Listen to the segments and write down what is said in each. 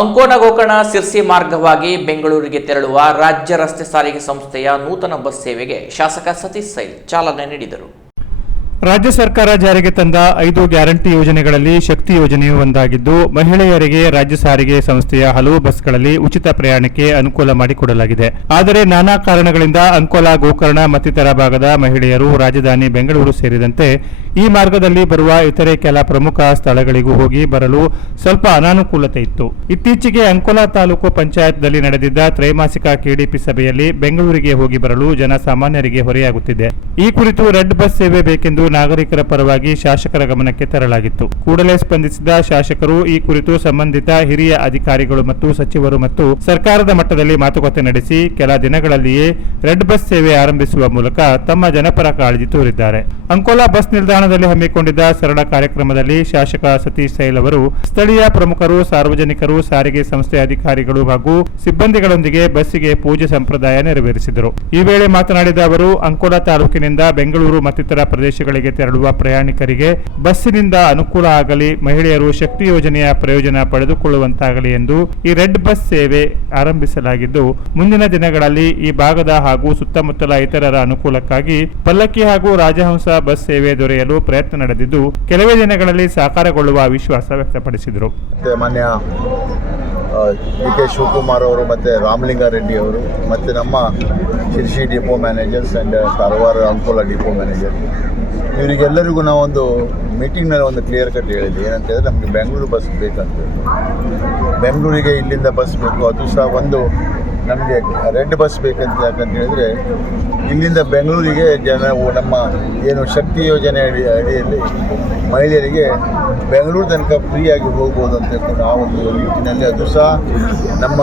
ಅಂಕೋಲ ಗೋಕರ್ಣ ಸಿರ್ಸಿ ಮಾರ್ಗವಾಗಿ ಬೆಂಗಳೂರಿಗೆ ತೆರಳುವ ರಾಜ್ಯ ರಸ್ತೆ ಸಾರಿಗೆ ಸಂಸ್ಥೆಯ ನೂತನ ಬಸ್ ಸೇವೆಗೆ ಶಾಸಕ ಸತೀಶ್ ಸೈಲ್ ಚಾಲನೆ ನೀಡಿದರು. ರಾಜ್ಯ ಸರ್ಕಾರ ಜಾರಿಗೆ ತಂದ 5 ಗ್ಯಾರಂಟಿ ಯೋಜನೆಗಳಲ್ಲಿ ಶಕ್ತಿ ಯೋಜನೆಯೂ ಒಂದಾಗಿದ್ದು, ಮಹಿಳೆಯರಿಗೆ ರಾಜ್ಯ ಸಾರಿಗೆ ಸಂಸ್ಥೆಯ ಹಲವು ಬಸ್ಗಳಲ್ಲಿ ಉಚಿತ ಪ್ರಯಾಣಕ್ಕೆ ಅನುಕೂಲ ಮಾಡಿಕೊಡಲಾಗಿದೆ. ಆದರೆ ನಾನಾ ಕಾರಣಗಳಿಂದ ಅಂಕೋಲ, ಗೋಕರ್ಣ ಮತ್ತಿತರ ಭಾಗದ ಮಹಿಳೆಯರು ರಾಜಧಾನಿ ಬೆಂಗಳೂರು ಸೇರಿದಂತೆ ಈ ಮಾರ್ಗದಲ್ಲಿ ಬರುವ ಇತರೆ ಕೆಲ ಪ್ರಮುಖ ಸ್ಥಳಗಳಿಗೂ ಹೋಗಿ ಬರಲು ಸ್ವಲ್ಪ ಅನಾನುಕೂಲತೆ ಇತ್ತು. ಇತ್ತೀಚೆಗೆ ಅಂಕೋಲ ತಾಲೂಕು ಪಂಚಾಯತ್ನಲ್ಲಿ ನಡೆದಿದ್ದ ತ್ರೈಮಾಸಿಕ ಕೆಡಿಪಿ ಸಭೆಯಲ್ಲಿ ಬೆಂಗಳೂರಿಗೆ ಹೋಗಿ ಬರಲು ಜನಸಾಮಾನ್ಯರಿಗೆ ಹೊರೆಯಾಗುತ್ತಿದೆ. ಈ ಕುರಿತು ರೆಡ್ ಬಸ್ ಸೇವೆ ಬೇಕೆಂದು ನಾಗರಿಕರ ಪರವಾಗಿ ಶಾಸಕರ ಗಮನಕ್ಕೆ ತರಲಾಗಿತ್ತು. ಕೂಡಲೇ ಸ್ಪಂದಿಸಿದ ಶಾಸಕರು ಈ ಕುರಿತು ಸಂಬಂಧಿತ ಹಿರಿಯ ಅಧಿಕಾರಿಗಳು ಮತ್ತು ಸಚಿವರು ಮತ್ತು ಸರ್ಕಾರದ ಮಟ್ಟದಲ್ಲಿ ಮಾತುಕತೆ ನಡೆಸಿ ಕೆಲ ದಿನಗಳಲ್ಲಿಯೇ ರೆಡ್ ಬಸ್ ಸೇವೆ ಆರಂಭಿಸುವ ಮೂಲಕ ತಮ್ಮ ಜನಪರ ಕಾಳಜಿ ತೋರಿದ್ದಾರೆ. ಅಂಕೋಲ ಬಸ್ ನಿಲ್ದಾಣದಲ್ಲಿ ಹಮ್ಮಿಕೊಂಡಿದ್ದ ಸರಳ ಕಾರ್ಯಕ್ರಮದಲ್ಲಿ ಶಾಸಕ ಸತೀಶ್ ಸೈಲ್ ಅವರು ಸ್ಥಳೀಯ ಪ್ರಮುಖರು, ಸಾರ್ವಜನಿಕರು, ಸಾರಿಗೆ ಸಂಸ್ಥೆ ಅಧಿಕಾರಿಗಳು ಹಾಗೂ ಸಿಬ್ಬಂದಿಗಳೊಂದಿಗೆ ಬಸ್ಸಿಗೆ ಪೂಜೆ ಸಂಪ್ರದಾಯ ನೆರವೇರಿಸಿದರು. ಈ ವೇಳೆ ಮಾತನಾಡಿದ ಅವರು, ಅಂಕೋಲ ತಾಲೂಕಿನಿಂದ ಬೆಂಗಳೂರು ಮತ್ತಿತರ ಪ್ರದೇಶಗಳಿಗೆ ತೆರಳುವ ಪ್ರಯಾಣಿಕರಿಗೆ ಬಸ್ಸಿನಿಂದ ಅನುಕೂಲ ಆಗಲಿ, ಮಹಿಳೆಯರು ಶಕ್ತಿ ಯೋಜನೆಯ ಪ್ರಯೋಜನ ಪಡೆದುಕೊಳ್ಳುವಂತಾಗಲಿ ಎಂದು ಈ ರೆಡ್ ಬಸ್ ಸೇವೆ ಆರಂಭಿಸಲಾಗಿದ್ದು, ಮುಂದಿನ ದಿನಗಳಲ್ಲಿ ಈ ಭಾಗದ ಹಾಗೂ ಸುತ್ತಮುತ್ತಲ ಇತರರ ಅನುಕೂಲಕ್ಕಾಗಿ ಪಲ್ಲಕ್ಕಿ ಹಾಗೂ ರಾಜಹಂಸ ಬಸ್ ಸೇವೆ ದೊರೆಯಲು ಪ್ರಯತ್ನ ನಡೆದಿದ್ದು, ಕೆಲವೇ ದಿನಗಳಲ್ಲಿ ಸಾಕಾರಗೊಳ್ಳುವ ವಿಶ್ವಾಸ ವ್ಯಕ್ತಪಡಿಸಿದರು. ಮಾನ್ಯ ಡಿ.ಕೆ. ಶಿವಕುಮಾರ್ ಅವರು ಮತ್ತು ರಾಮಲಿಂಗಾರೆಡ್ಡಿ ಅವರು ಮತ್ತು ನಮ್ಮ Sirsi depot managers and Karwar Ankola depot manager ಇವರಿಗೆಲ್ಲರಿಗೂ ನಾವೊಂದು ಮೀಟಿಂಗ್ನಲ್ಲಿ ಒಂದು ಕ್ಲಿಯರ್ ಕಟ್ ಹೇಳಿದ್ವಿ. ಏನಂತ ಹೇಳಿದ್ರೆ, ನಮಗೆ ಬೆಂಗಳೂರು ಬಸ್ ಬೇಕಂತ. ಬೆಂಗಳೂರಿಗೆ ಇಲ್ಲಿಂದ ಬಸ್ ಬೇಕು. ಅದು ಸಹ ಒಂದು ನಮಗೆ ರೆಡ್ ಬಸ್ ಬೇಕಂತ. ಯಾಕಂತ ಹೇಳಿದರೆ, ಇಲ್ಲಿಂದ ಬೆಂಗಳೂರಿಗೆ ನಮ್ಮ ಏನು ಶಕ್ತಿ ಯೋಜನೆ ಅಡಿಯಲ್ಲಿ ಮಹಿಳೆಯರಿಗೆ ಬೆಂಗಳೂರು ತನಕ ಫ್ರೀಯಾಗಿ ಹೋಗ್ಬೋದು ಅಂತ ಹೇಳ್ಕೊಂಡು ಆ ಒಂದು ನಿಟ್ಟಿನಲ್ಲಿ, ಅದು ಸಹ ನಮ್ಮ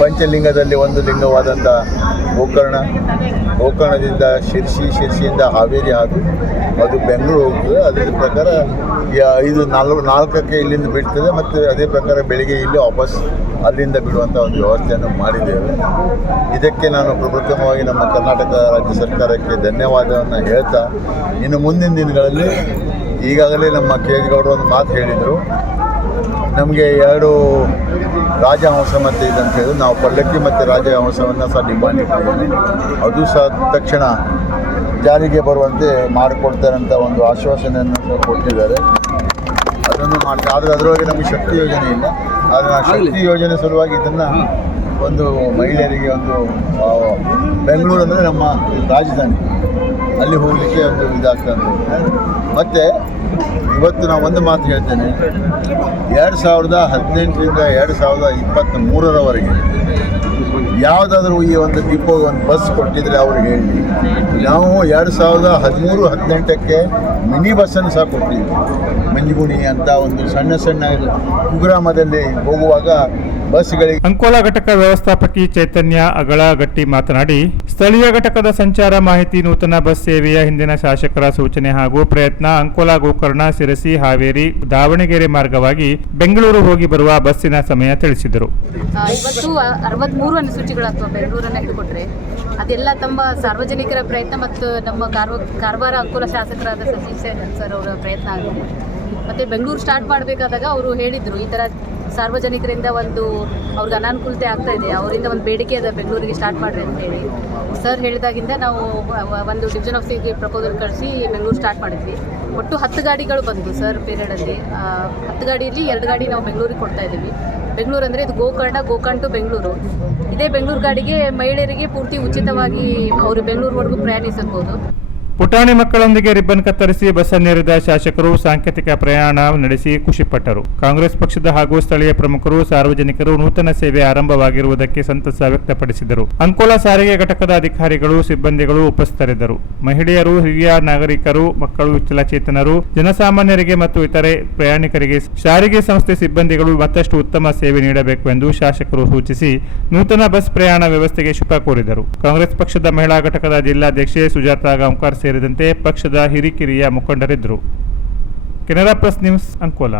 ಪಂಚಲಿಂಗದಲ್ಲಿ ಒಂದು ಲಿಂಗವಾದಂಥ ಗೋಕರ್ಣದಿಂದ ಶಿರ್ಸಿಯಿಂದ ಹಾವೇರಿ ಹಾಗೂ ಅದು ಬೆಂಗಳೂರು ಹೋಗ್ತದೆ. ಅದರ ಪ್ರಕಾರ 4:04 ಇಲ್ಲಿಂದ ಬಿಡ್ತದೆ ಮತ್ತು ಅದೇ ಪ್ರಕಾರ ಬೆಳಿಗ್ಗೆ ಇಲ್ಲಿ ವಾಪಸ್ ಅಲ್ಲಿಂದ ಬಿಡುವಂಥ ಒಂದು ವ್ಯವಸ್ಥೆಯನ್ನು ಮಾಡಿದ್ದೇವೆ. ಇದಕ್ಕೆ ನಾನು ಪ್ರಪ್ರಥಮವಾಗಿ ನಮ್ಮ ಕರ್ನಾಟಕ ರಾಜ್ಯ ಸರ್ಕಾರಕ್ಕೆ ಧನ್ಯವಾದವನ್ನು ಹೇಳ್ತಾ, ಇನ್ನು ಮುಂದಿನ ದಿನಗಳಲ್ಲಿ ಈಗಾಗಲೇ ನಮ್ಮ ಕೆ. ಗೌಡರು ಒಂದು ಮಾತು ಹೇಳಿದರು, ನಮಗೆ 2 ರಾಜಹಂಸ ಮತ್ತು ಇದಂತ ಹೇಳಿದ್ರು. ನಾವು ಪಲ್ಲಕ್ಕಿ ಮತ್ತು ರಾಜಹಂಸವನ್ನು ಸಹ ಡಿಮಾಂಡ್ ಇಟ್ಟಿದ್ದೇನೆ. ಅದು ಸಹ ತಕ್ಷಣ ಜಾರಿಗೆ ಬರುವಂತೆ ಮಾಡಿಕೊಡ್ತಾರಂಥ ಒಂದು ಆಶ್ವಾಸನೆಯನ್ನು ಸಹ ಕೊಟ್ಟಿದ್ದಾರೆ. ಅದನ್ನು ಮಾಡ್ತಾರೆ. ಆದರೆ ಅದರೊಳಗೆ ನಮಗೆ ಶಕ್ತಿ ಯೋಜನೆ ಇಲ್ಲ. ಆದರೆ ಆ ಶಕ್ತಿ ಯೋಜನೆ ಸಲುವಾಗಿ ಇದನ್ನು ಒಂದು ಮಹಿಳೆಯರಿಗೆ ಒಂದು ಬೆಂಗಳೂರು ಅಂದರೆ ನಮ್ಮ ರಾಜಧಾನಿ, ಅಲ್ಲಿ ಹೋಗಲಿಕ್ಕೆ ಒಂದು ಇದಾಗ್ತದೆ. ಮತ್ತು ಇವತ್ತು ನಾವು ಒಂದು ಮಾತು ಹೇಳ್ತೇನೆ, 2018ರಿಂದ 2023ರವರೆಗೆ ಯಾವುದಾದ್ರೂ ಈ ಒಂದು ಡಿಪೋ ಒಂದು ಬಸ್ ಕೊಟ್ಟಿದ್ರೆ ಅವ್ರಿಗೆ ಹೇಳಿ. ನಾವು 2013-18ಕ್ಕೆ ಮಿನಿ ಬಸ್ಸನ್ನು ಸಹ ಕೊಟ್ಟಿದ್ವಿ. ಮಂಜುಗುಣಿ ಅಂತ ಒಂದು ಸಣ್ಣ ಕುಗ್ರಾಮದಲ್ಲಿ ಹೋಗುವಾಗ ಬಸ್ಗಳಿಗೆ. ಅಂಕೋಲ ಘಟಕ ವ್ಯವಸ್ಥಾಪಕಿ ಚೈತನ್ಯ ಅಗಳಗಟ್ಟಿ ಮಾತನಾಡಿ, ಸ್ಥಳೀಯ ಘಟಕದ ಸಂಚಾರ ಮಾಹಿತಿ ನೂತನ ಬಸ್ ಸೇವೆಯ ಹಿಂದಿನ ಶಾಸಕರ ಸೂಚನೆ ಹಾಗೂ ಪ್ರಯತ್ನ ಅಂಕೋಲ, ಗೋಕರ್ಣ, ಶಿರಸಿ, ಹಾವೇರಿ, ದಾವಣಗೆರೆ ಮಾರ್ಗವಾಗಿ ಬೆಂಗಳೂರು ಹೋಗಿ ಬರುವ ಬಸ್ಸಿನ ಸಮಯ ತಿಳಿಸಿದರು. ಇವತ್ತು 63 ಅನುಸೂಚಿಗಳು ಅಥವಾ ಬೆಂಗಳೂರನ್ನು ಹಿಡಿದುಕೊಟ್ರೆ ಅದೆಲ್ಲ ತಮ್ಮ ಸಾರ್ವಜನಿಕರ ಪ್ರಯತ್ನ ಮತ್ತು ನಮ್ಮ ಕಾರವಾರ ಅಂಕೋಲ ಶಾಸಕರಾದ ಸತೀಶ್ ಸರ್ ಅವರ ಪ್ರಯತ್ನ ಆಗಿದೆ. ಮತ್ತು ಬೆಂಗಳೂರು ಸ್ಟಾರ್ಟ್ ಮಾಡಬೇಕಾದಾಗ ಅವರು ಹೇಳಿದರು, ಈ ಥರ ಸಾರ್ವಜನಿಕರಿಂದ ಒಂದು ಅವ್ರಿಗೆ ಅನಾನುಕೂಲತೆ ಆಗ್ತಾ ಇದೆ, ಅವರಿಂದ ಒಂದು ಬೇಡಿಕೆ ಅದ ಬೆಂಗಳೂರಿಗೆ ಸ್ಟಾರ್ಟ್ ಮಾಡಿರಿ ಅಂತ ಹೇಳಿ ಸರ್ ಹೇಳಿದಾಗಿಂದ ನಾವು ಒಂದು ಡಿವಿಷನ್ ಆಫ್ ಸಿಗೆ ಪ್ರಪೋಸಲ್ ಕಳಿಸಿ ಬೆಂಗಳೂರು ಸ್ಟಾರ್ಟ್ ಮಾಡಿದ್ವಿ. ಒಟ್ಟು 10 ಗಾಡಿಗಳು ಬಂದು ಸರ್ ಪೀರಿಯಡಲ್ಲಿ 10 ಗಾಡಿಯಲ್ಲಿ 2 ಗಾಡಿ ನಾವು ಬೆಂಗಳೂರಿಗೆ ಕೊಡ್ತಾ ಇದ್ದೀವಿ. ಬೆಂಗಳೂರು ಅಂದರೆ ಇದು ಗೋಕರ್ಣ ಟು ಬೆಂಗಳೂರು. ಇದೇ ಬೆಂಗಳೂರು ಗಾಡಿಗೆ ಮಹಿಳೆಯರಿಗೆ ಪೂರ್ತಿ ಉಚಿತವಾಗಿ ಅವರು ಬೆಂಗಳೂರುವರೆಗೂ ಪ್ರಯಾಣಿಸಬಹುದು. ಪುಟಾಣಿ ಮಕ್ಕಳೊಂದಿಗೆ ರಿಬ್ಬನ್ ಕತ್ತರಿಸಿ ಬಸ್ಸನ್ನೇರಿದ ಶಾಸಕರು ಸಾಂಕೇತಿಕ ಪ್ರಯಾಣ ನಡೆಸಿ ಖುಷಿಪಟ್ಟರು. ಕಾಂಗ್ರೆಸ್ ಪಕ್ಷದ ಹಾಗೂ ಸ್ಥಳೀಯ ಪ್ರಮುಖರು, ಸಾರ್ವಜನಿಕರು ನೂತನ ಸೇವೆ ಆರಂಭವಾಗಿರುವುದಕ್ಕೆ ಸಂತಸ ವ್ಯಕ್ತಪಡಿಸಿದರು. ಅಂಕೋಲ ಸಾರಿಗೆ ಘಟಕದ ಅಧಿಕಾರಿಗಳು, ಸಿಬ್ಬಂದಿಗಳು ಉಪಸ್ಥಿತರಿದ್ದರು. ಮಹಿಳೆಯರು, ಹಿರಿಯ ನಾಗರಿಕರು, ಮಕ್ಕಳು, ವಿಕಲಚೇತನರು, ಜನಸಾಮಾನ್ಯರಿಗೆ ಮತ್ತು ಇತರೆ ಪ್ರಯಾಣಿಕರಿಗೆ ಸಾರಿಗೆ ಸಂಸ್ಥೆ ಸಿಬ್ಬಂದಿಗಳು ಮತ್ತಷ್ಟು ಉತ್ತಮ ಸೇವೆ ನೀಡಬೇಕು ಎಂದು ಶಾಸಕರು ಸೂಚಿಸಿ ನೂತನ ಬಸ್ ಪ್ರಯಾಣ ವ್ಯವಸ್ಥೆಗೆ ಶುಭ ಕೋರಿದರು. ಕಾಂಗ್ರೆಸ್ ಪಕ್ಷದ ಮಹಿಳಾ ಘಟಕದ ಜಿಲ್ಲಾಧ್ಯಕ್ಷೆ ಸುಜಾತಾ ಗಾಂವ್ಕರ್ ಸೇರಿದಂತೆ ಪಕ್ಷದ ಹಿರಿಕಿರಿಯ ಮುಖಂಡರಿದ್ದರು. Canara press news, Ankola.